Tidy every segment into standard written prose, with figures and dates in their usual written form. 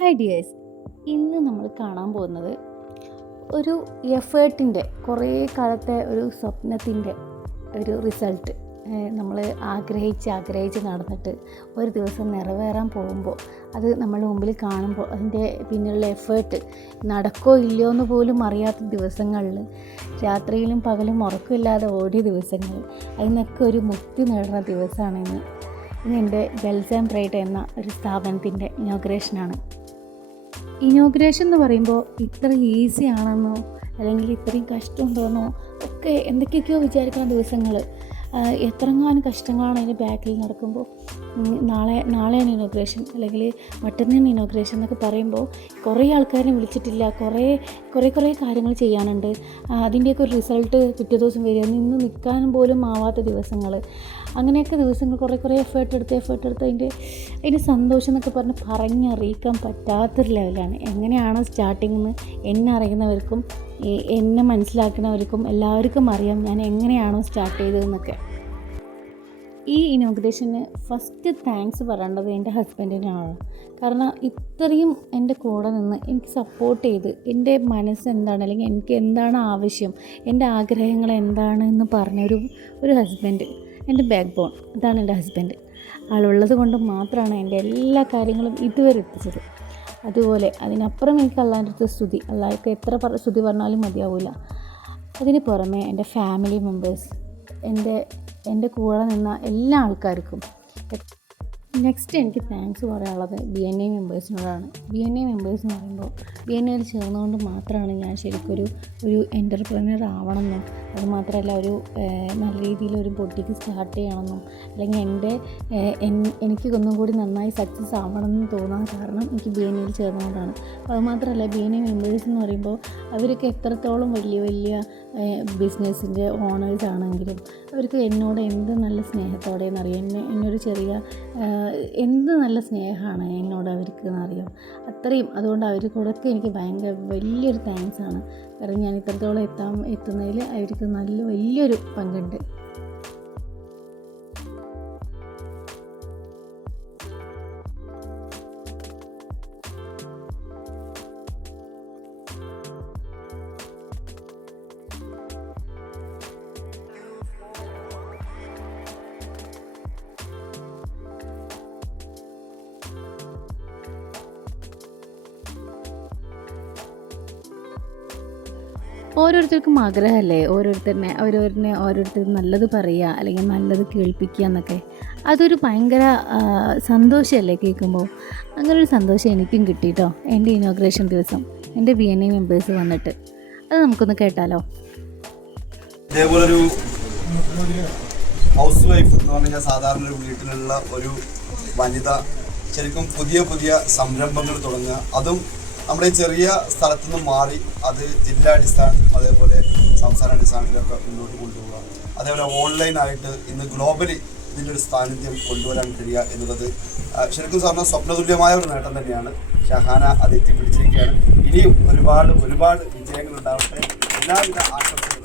Hi dears, ഇന്ന് നമ്മൾ കാണാൻ പോകുന്നത് ഒരു എഫേർട്ടിൻ്റെ കുറേ കാലത്തെ ഒരു സ്വപ്നത്തിൻ്റെ ഒരു റിസൾട്ട്. നമ്മൾ ആഗ്രഹിച്ച് നടന്നിട്ട് ഒരു ദിവസം നിറവേറാൻ പോകുമ്പോൾ അത് നമ്മുടെ മുമ്പിൽ കാണുമ്പോൾ അതിൻ്റെ പിന്നിലുള്ള എഫേർട്ട് നടക്കോ ഇല്ലയോ എന്ന് പോലും അറിയാത്ത ദിവസങ്ങളിൽ, രാത്രിയിലും പകലും ഉറക്കമില്ലാതെ ഓടിയ ദിവസങ്ങൾ, അതിനൊക്കെ ഒരു മുക്തി നേടുന്ന ദിവസമാണ് ഇന്ന്. എൻ്റെ ബെൽസ് ആൻഡ് ബ്രൈറ്റ് എന്ന ഒരു സ്ഥാപനത്തിൻ്റെ ഇനോഗ്രേഷനാണ്. ഇനോഗ്രേഷൻ എന്ന് പറയുമ്പോൾ ഇത്ര ഈസി ആണെന്നോ അല്ലെങ്കിൽ ഇത്രയും കഷ്ടമുണ്ടോയെന്നോ ഒക്കെ എന്തൊക്കെയൊക്കെയോ വിചാരിക്കുന്ന ദിവസങ്ങൾ, എത്രങ്ങാനും കഷ്ടങ്ങളാണ് അതിൻ്റെ ബാക്കിൽ നടക്കുമ്പോൾ. നാളെയാണ് ഇനോഗ്രേഷൻ അല്ലെങ്കിൽ മറ്റന്നാണ് ഇനോഗ്രേഷൻ എന്നൊക്കെ പറയുമ്പോൾ കുറേ ആൾക്കാരെ വിളിച്ചിട്ടില്ല, കുറേ കാര്യങ്ങൾ ചെയ്യാനുണ്ട്. അതിൻ്റെയൊക്കെ ഒരു റിസൾട്ട് പിറ്റേ ദിവസം വരിക, നിന്ന് നിൽക്കാനും പോലും ആവാത്ത ദിവസങ്ങൾ, അങ്ങനെയൊക്കെ ദിവസങ്ങൾ കുറേ എഫേർട്ട് എടുത്ത് അതിൻ്റെ സന്തോഷം എന്നൊക്കെ പറഞ്ഞറിയിക്കാൻ പറ്റാത്തൊരു ലെവലാണ്. എങ്ങനെയാണോ സ്റ്റാർട്ടിങ് എന്ന് എന്നെ അറിയുന്നവർക്കും എന്നെ മനസ്സിലാക്കുന്നവർക്കും എല്ലാവർക്കും അറിയാം ഞാൻ എങ്ങനെയാണോ സ്റ്റാർട്ട് ചെയ്തതെന്നൊക്കെ. ഈ ഇനോഗ്രേഷന് ഫസ്റ്റ് താങ്ക്സ് പറയേണ്ടത് എൻ്റെ ഹസ്ബൻഡിനാണ്. കാരണം ഇത്രയും എൻ്റെ കൂടെ നിന്ന് എനിക്ക് സപ്പോർട്ട് ചെയ്ത് എൻ്റെ മനസ്സെന്താണ് അല്ലെങ്കിൽ എനിക്ക് എന്താണ് ആവശ്യം, എൻ്റെ ആഗ്രഹങ്ങൾ എന്താണെന്ന് പറഞ്ഞൊരു ഹസ്ബൻഡ്, എൻ്റെ ബാക്ക് ബോൺ, അതാണ് എൻ്റെ ഹസ്ബൻഡ്. ആളുള്ളത് കൊണ്ട് മാത്രമാണ് എൻ്റെ എല്ലാ കാര്യങ്ങളും ഇതുവരെ എത്തിച്ചത്. അതുപോലെ അതിനപ്പുറം എനിക്ക് അള്ളാൻ്റെ അടുത്ത് സ്തുതി, അള്ളാഹ്ക്ക് എത്ര സ്തുതി പറഞ്ഞാലും മതിയാവില്ല. അതിന് പുറമെ എൻ്റെ ഫാമിലി മെമ്പേഴ്സ്, എൻ്റെ കൂടെ നിന്ന എല്ലാ ആൾക്കാർക്കും. നെക്സ്റ്റ് എനിക്ക് താങ്ക്സ് പറയാനുള്ളത് BNI മെമ്പേഴ്സിനോടാണ്. BNI മെമ്പേഴ്സ് എന്ന് പറയുമ്പോൾ BNIയിൽ ചേർന്നുകൊണ്ട് മാത്രമാണ് ഞാൻ ശരിക്കും ഒരു എൻ്റർപ്രനർ ആവണമെന്നും അതുമാത്രമല്ല ഒരു നല്ല രീതിയിലൊരു ബൊട്ടിക്ക് സ്റ്റാർട്ട് ചെയ്യണമെന്നും അല്ലെങ്കിൽ എനിക്ക് ഒന്നും കൂടി നന്നായി സക്സസ് ആവണമെന്ന് തോന്നാൻ കാരണം എനിക്ക് BNIയിൽ ചേർന്നുകൊണ്ടാണ്. അതുമാത്രമല്ല BNI മെമ്പേഴ്സ് എന്ന് പറയുമ്പോൾ അവരൊക്കെ എത്രത്തോളം വലിയ ബിസിനസ്സിൻ്റെ ഓണേഴ്സ് ആണെങ്കിലും അവർക്ക് എന്നോട് എന്ത് നല്ല സ്നേഹത്തോടെയെന്നറിയാം, എന്നൊരു ചെറിയ എന്ത് നല്ല സ്നേഹമാണ് എന്നോട് അവർക്ക് എന്നറിയാം. അത്രയും അതുകൊണ്ട് അവർക്കൊക്കെ എനിക്ക് ഭയങ്കര വലിയൊരു താങ്ക്സ് ആണ്. കാരണം ഞാൻ ഇത്രത്തോളം എത്തുന്നതിൽ അവർക്ക് നല്ല വലിയൊരു പങ്കുണ്ട്. ഓരോരുത്തർക്കും ആഗ്രഹമല്ലേ ഓരോരുത്തർ നല്ലത് പറയുക അല്ലെങ്കിൽ നല്ലത് കേൾപ്പിക്കുക എന്നൊക്കെ. അതൊരു ഭയങ്കര സന്തോഷമല്ലേ കേൾക്കുമ്പോൾ. അങ്ങനൊരു സന്തോഷം എനിക്കും കിട്ടിയിട്ടോ എൻ്റെ ഇനോഗ്രേഷൻ ദിവസം എൻ്റെ BNI മെമ്പേഴ്സ് വന്നിട്ട്. അത് നമുക്കൊന്ന് കേട്ടാലോ. ഇതേപോലൊരു ഹൗസ് വൈഫ് എന്ന് പറഞ്ഞാൽ സാധാരണ ഒരു വീട്ടിലുള്ള ഒരു വനിത ശരിക്കും പുതിയ സംരംഭങ്ങൾ തുടങ്ങുക, അതും നമ്മുടെ ചെറിയ സ്ഥലത്തു നിന്നും മാറി അത് ജില്ലാടിസ്ഥാനത്തിലും അതേപോലെ സംസ്ഥാന അടിസ്ഥാനത്തിലൊക്കെ മുന്നോട്ട് കൊണ്ടുപോകുക. അതേപോലെ ഓൺലൈനായിട്ട് ഇന്ന് ഗ്ലോബലി ഇതിൻ്റെ ഒരു സാന്നിധ്യം കൊണ്ടുവരാൻ കഴിയുക എന്നുള്ളത് ശരിക്കും സാറിന് സ്വപ്നതുല്യമായ ഒരു നേട്ടം തന്നെയാണ്. ഷഹാന അത് എത്തിപ്പിടിച്ചിരിക്കുകയാണ്. ഇനിയും ഒരുപാട് വിജയങ്ങൾ ഉണ്ടാവട്ടെ, എല്ലാവിധ ആശംസകളും.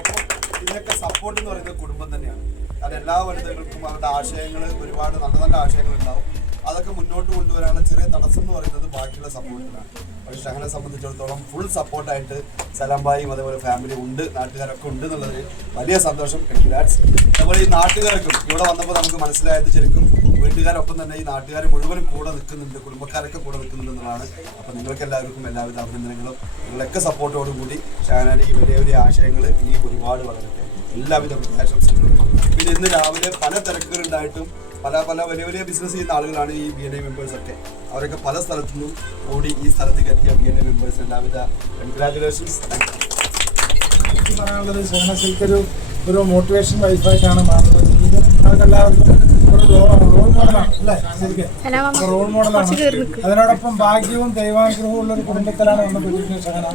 അപ്പോൾ ഇതിനൊക്കെ സപ്പോർട്ട് എന്ന് പറയുന്നത് കുടുംബം തന്നെയാണ്. കാരണം എല്ലാ വനിതകൾക്കും അവരുടെ ആശയങ്ങൾ, ഒരുപാട് നല്ല ആശയങ്ങൾ ഉണ്ടാവും. അതൊക്കെ മുന്നോട്ട് കൊണ്ടുവരാനുള്ള ചെറിയ തടസ്സം എന്ന് പറയുന്നത് ബാക്കിയുള്ള സപ്പോർട്ടിനാണ്. പക്ഷേ ഷഹനെ സംബന്ധിച്ചിടത്തോളം ഫുൾ സപ്പോർട്ടായിട്ട് സലാംബായും അതേപോലെ ഫാമിലി ഉണ്ട്, നാട്ടുകാരൊക്കെ ഉണ്ട് എന്നുള്ളത് വലിയ സന്തോഷം. കൺഗ്രാറ്റ്സ്. അതുപോലെ ഈ നാട്ടുകാർക്കും ഇവിടെ വന്നപ്പോൾ നമുക്ക് മനസ്സിലായത് ശരിക്കും വീട്ടുകാരൊപ്പം തന്നെ ഈ നാട്ടുകാർ മുഴുവനും കൂടെ നിൽക്കുന്നുണ്ട്, കുടുംബക്കാരൊക്കെ കൂടെ നിൽക്കുന്നുണ്ട് എന്നുള്ളതാണ്. അപ്പോൾ നിങ്ങൾക്ക് എല്ലാവർക്കും എല്ലാവിധ അഭിനന്ദനങ്ങളും. നിങ്ങളൊക്കെ സപ്പോർട്ടോടുകൂടി ഷഹനയുടെ ഈ വലിയ ആശയങ്ങൾ ഇനി ഒരുപാട് വളരട്ടെ. എല്ലാവിധ ആശംസകളും. പിന്നെ ഇന്ന് രാവിലെ പല തിരക്കുകളുണ്ടായിട്ടും പല വലിയ ബിസിനസ് ചെയ്യുന്ന ആളുകളാണ് ഈ BNI മെമ്പേഴ്സൊക്കെ. അവരൊക്കെ പല സ്ഥലത്തു നിന്നും ഓടി ഈ സ്ഥലത്തേക്ക് എത്തിയ BNI മെമ്പേഴ്സ് എല്ലാവിധ കൺഗ്രാജുലേഷൻസ്. എനിക്ക് പറയാനുള്ളത് ഷഹന ശരിക്കൊരു മോട്ടിവേഷൻ വൈഫായിട്ടാണ് മാറുന്നത്. എല്ലാവർക്കും ഒരു റോൾ മോഡലാണ് അല്ലേ? ശരിക്കും റോൾ മോഡലാണ്. അതിനോടൊപ്പം ഭാഗ്യവും ദൈവാനുഗ്രഹവും ഉള്ളൊരു കുടുംബത്തിലാണ് വന്നുകൊണ്ടിരിക്കുന്നത് ഷഹന.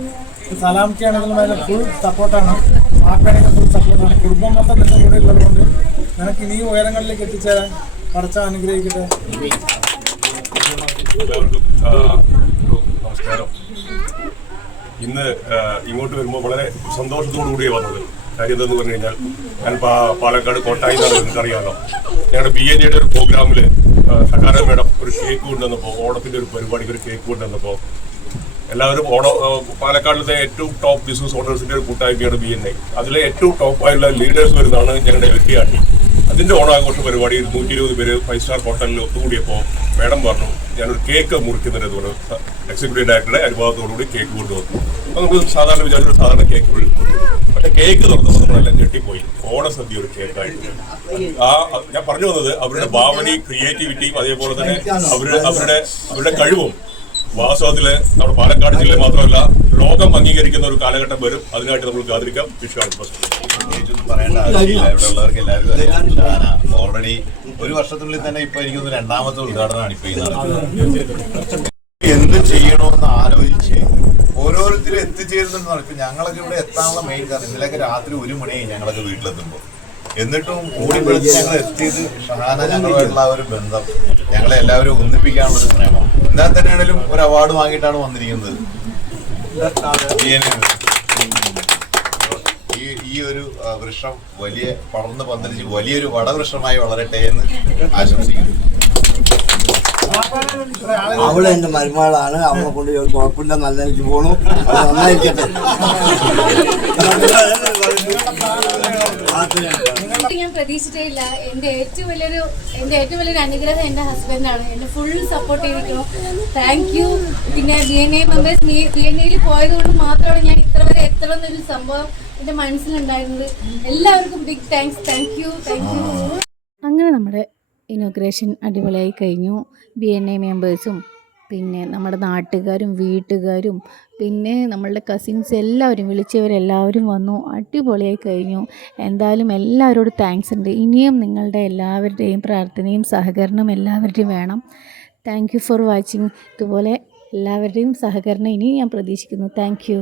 സലാംക്കാണെങ്കിലും അതിൽ ഫുൾ സപ്പോർട്ടാണ്, ആർക്കാണെങ്കിൽ ഫുൾ സപ്പോർട്ടാണ്. കുടുംബം മൊത്തം നിന്റെ കൂടെ ഉള്ളതുകൊണ്ട് നിനക്ക് ഇനി ഉയരങ്ങളിലേക്ക് എത്തിച്ചേരാൻ പടച്ച അനുഗ്രഹിക്കട്ടെ. നമസ്കാരം. ഇന്ന് ഇങ്ങോട്ട് വരുമ്പോൾ വളരെ സന്തോഷത്തോടു കൂടിയാണ് വന്നത്. കാര്യം എന്താണെന്ന് പറഞ്ഞു കഴിഞ്ഞാൽ ഞാൻ പാലക്കാട് കോട്ടായി എന്നാണ് നിങ്ങൾക്കറിയാമല്ലോ. ഞങ്ങളുടെ BNIയുടെ ഒരു പ്രോഗ്രാമിൽ സക്കാര മേഡം ഒരു കേക്ക് കൊണ്ടുവന്നപ്പോൾ, ഓണത്തിൻ്റെ ഒരു പരിപാടിക്ക് ഒരു കേക്ക് കൊണ്ടുവന്നപ്പോൾ എല്ലാവരും പാലക്കാടിലത്തെ ഏറ്റവും ടോപ്പ് ബിസിനസ് ഓണേഴ്സിൻ്റെ ഒരു കൂട്ടായ്മയാണ് BNI. അതിലെ ഏറ്റവും ടോപ്പായുള്ള ലീഡേഴ്സ് വരുന്നതാണ് ഞങ്ങളുടെ LTRT. അതിൻ്റെ ഓണാഘോഷ പരിപാടി 120 പേര് 5 സ്റ്റാർ ഹോട്ടലിൽ ഒത്തുകൂടിയപ്പോൾ മാഡം പറഞ്ഞു ഞാനൊരു കേക്ക് മുറിക്കുന്നതിന് പറഞ്ഞു എക്സിക്യൂട്ടീവ് ഡയറക്ടറുടെ അനുഭവത്തോടുകൂടി കേക്ക് കൊണ്ടുവന്നു. അപ്പോൾ നമ്മൾ സാധാരണ വിചാരിച്ചൊരു സാധാരണ കേക്ക് വിളിക്കും. പക്ഷേ കേക്ക് തുറന്നപ്പോൾ നമ്മളെല്ലാം ഞെട്ടിപ്പോയി. ഓണസദ്യ ഒരു കേക്കായിട്ട്. ഞാൻ പറഞ്ഞു വന്നത് അവരുടെ ഭാവനയും ക്രിയേറ്റിവിറ്റിയും അതേപോലെ തന്നെ അവരുടെ കഴിവും വാസ്തവത്തില് നമ്മുടെ പാലക്കാട് ജില്ല മാത്രമല്ല ലോകം അംഗീകരിക്കുന്ന ഒരു കാലഘട്ടം വരും. അതിനായിട്ട് നമ്മൾ കാത്തിരിക്കാം. പറയേണ്ട ആവശ്യമില്ല. ഇവിടെ ഉള്ളവർക്ക് എല്ലാവർക്കും ഓൾറെഡി ഒരു വർഷത്തിനുള്ളിൽ തന്നെ ഇപ്പൊ എനിക്കൊന്ന് രണ്ടാമത്തെ ഉദ്ഘാടനമാണ് ഇപ്പൊ ഈ നടക്കുന്നത്. എന്ത് ചെയ്യണമെന്ന് ആലോചിച്ച് ഓരോരുത്തരും എത്തിച്ചേരുന്നുണ്ടെന്നാണ്. ഇപ്പൊ ഞങ്ങളൊക്കെ ഇവിടെ എത്താനുള്ള മെയിൻ കാരണം ഇന്നലെയൊക്കെ രാത്രി 1 മണിയായി ഞങ്ങളൊക്കെ വീട്ടിലെത്തുമ്പോൾ. എന്നിട്ടും കൂടി വിളിച്ച് ഞങ്ങൾ എത്തിയത് ഷഹാന ഞങ്ങളുമായിട്ടുള്ള ഒരു ബന്ധം, ഞങ്ങളെ എല്ലാവരും ഒന്നിപ്പിക്കാനുള്ള ഒരു ശ്രമം. എന്നാൽ തന്നെയാണെങ്കിലും ഒരു അവാർഡ് വാങ്ങിയിട്ടാണ് വന്നിരിക്കുന്നത്. ഈ ഒരു വൃക്ഷം വലിയ പടർന്ന് പന്തലിച്ച് വലിയൊരു വടവൃക്ഷമായി വളരട്ടെ എന്ന് ആശംസിക്കുന്നു. അവള് എന്റെ മരുമകളാണ്. അവളെ കൊണ്ട് കുഴപ്പമില്ല, നല്ല എനിക്ക് പോണു. അത് നന്നായിരിക്കട്ടെ. ഞാൻ പ്രതീക്ഷിച്ചിട്ടില്ല. എൻ്റെ ഏറ്റവും വലിയൊരു അനുഗ്രഹം എൻ്റെ ഹസ്ബൻഡാണ്. എന്നെ ഫുൾ സപ്പോർട്ട് ചെയ്തിരിക്കുന്നു. Thank you. പിന്നെ BNI മെമ്പേഴ്സ് BNIയിൽ പോയത് കൊണ്ട് മാത്രമാണ് ഞാൻ ഇത്ര വരെ എത്തണമെന്നൊരു സംഭവം എൻ്റെ മനസ്സിലുണ്ടായിരുന്നത്. എല്ലാവർക്കും ബിഗ് താങ്ക്സ്. Thank you. അങ്ങനെ നമ്മുടെ ഇനോഗ്രേഷൻ അടിപൊളിയായി കഴിഞ്ഞു. BNI മെമ്പേഴ്സും പിന്നെ നമ്മുടെ നാട്ടുകാരും വീട്ടുകാരും പിന്നെ നമ്മളുടെ കസിൻസ് എല്ലാവരും വിളിച്ചവരെല്ലാവരും വന്നു. അടിപൊളിയായി കഴിഞ്ഞു. എന്തായാലും എല്ലാവരോടും താങ്ക്സ് ഉണ്ട്. ഇനിയും നിങ്ങളുടെ എല്ലാവരുടെയും പ്രാർത്ഥനയും സഹകരണവും എല്ലാവരുടെയും വേണം. Thank you for watching. ഇതുപോലെ എല്ലാവരുടെയും സഹകരണം ഇനിയും ഞാൻ പ്രതീക്ഷിക്കുന്നു. Thank you.